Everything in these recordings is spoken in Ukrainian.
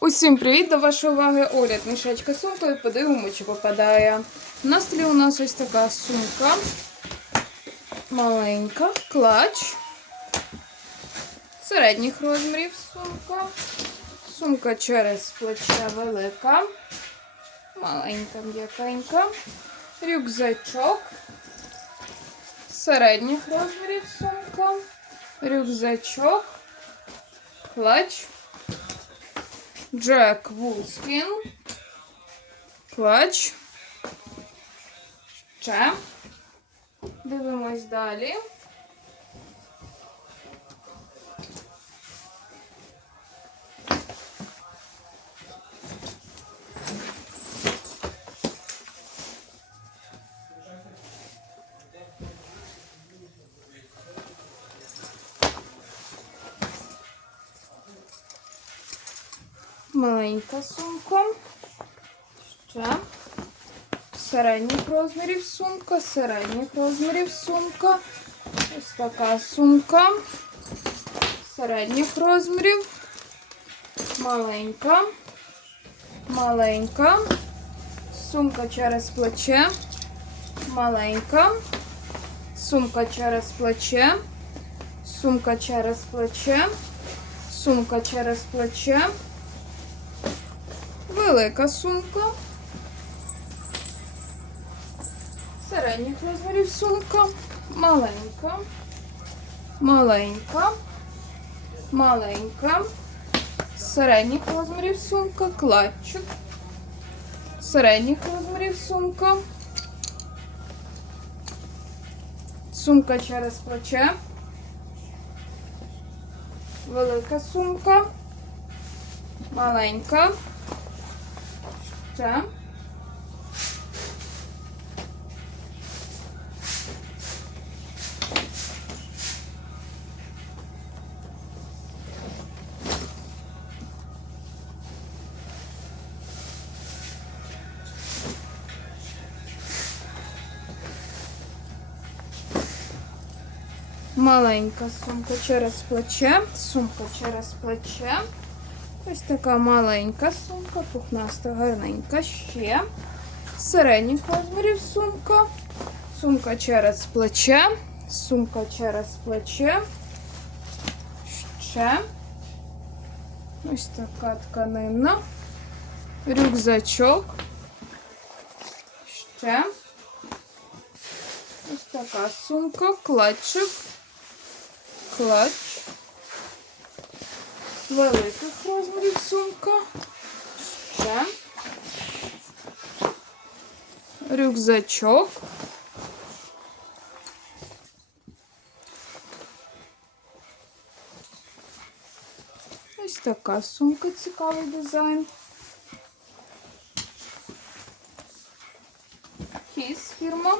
Усім привіт! До вашої уваги огляд мішечка сумкою. Подивимо, чи попадає. На столі у нас ось така сумка. Маленька, клач. Середніх розмірів сумка. Сумка через плече велика. Маленька, м'якенька. Рюкзачок. Середніх розмірів сумка. Рюкзачок. Клач. Джек Вулскін. Клач. Че. Дивимось далі. Маленька сумка. Ще. Середніх розмірів сумка, середніх розмірів сумка. Ось така сумка. Середніх розмірів. Маленька. Маленька. Сумка через плече. Маленька. Сумка через плече. Сумка через плече. Сумка через плече. Велика сумка. Середніх розмірів сумка. Маленька. Маленька. Маленька. Середніх розмірів сумка. Кладчик. Середніх розмірів сумка. Сумка через плече. Велика сумка. Маленька. Ще. Маленька сумка через плече, сумка через плече. Ось така маленька сумка, пухнаста, гарненька ще. Середніх розмірів сумка. Сумка через плече. Сумка через плече. Ще. Ось така тканина. Рюкзачок. Ще. Ось така сумка, клатчик. Клатч великих розмірів сумка. Ще. Рюкзачок. Ось така сумка, цікавий дизайн. Кіс фірма.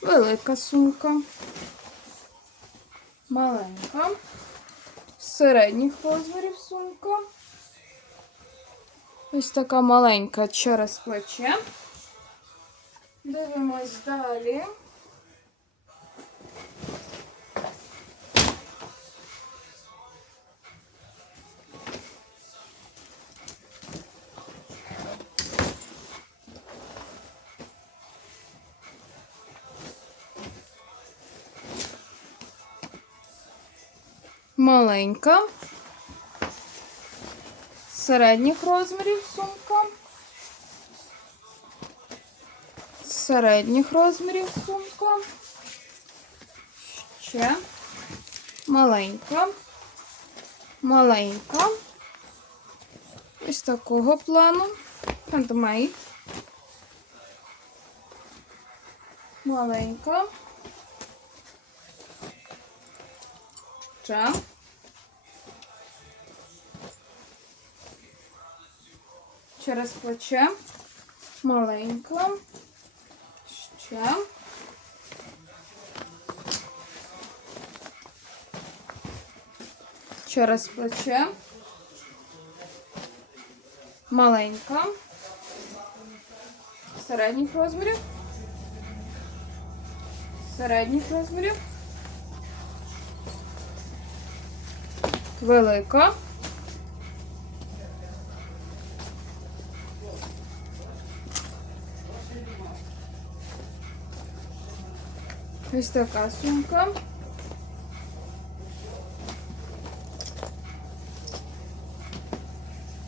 Велика сумка маленька, середніх розмірів сумка. Ось така маленька через плече. Дивимось далі. Маленька. Середніх розмірів сумка. Середніх розмірів сумка. Ще. Маленька. Маленька. Ось такого плану. Handmade. Маленька. Ще. Через плече. Маленька. Ще. Через плече. Маленька. Середніх розмірів. Середніх розмірів. велика. Ось така сумка.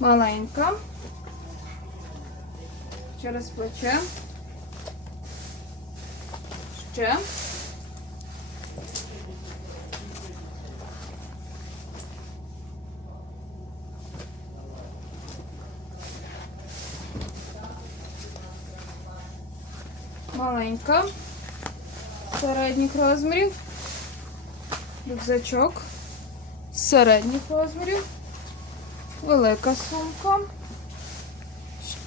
Маленька. Через плече. Ще. Маленька. Середніх розмірів. Рюкзачок. Середніх розмірів. Велика сумка.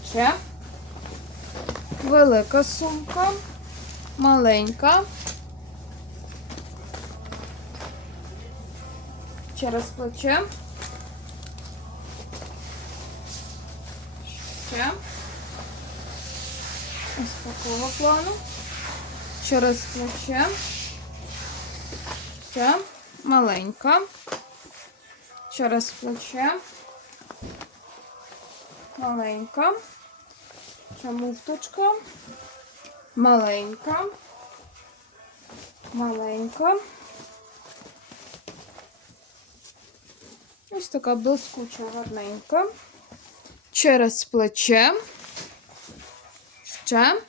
Ще. Велика сумка. Маленька. Через плече. Ще. Ось такого плану. Через плече. Ще. Маленька. Через плече. Маленька. Ще муфточка. Маленька. Маленька. Ось така блискуча гарненька. Через плече. Ще.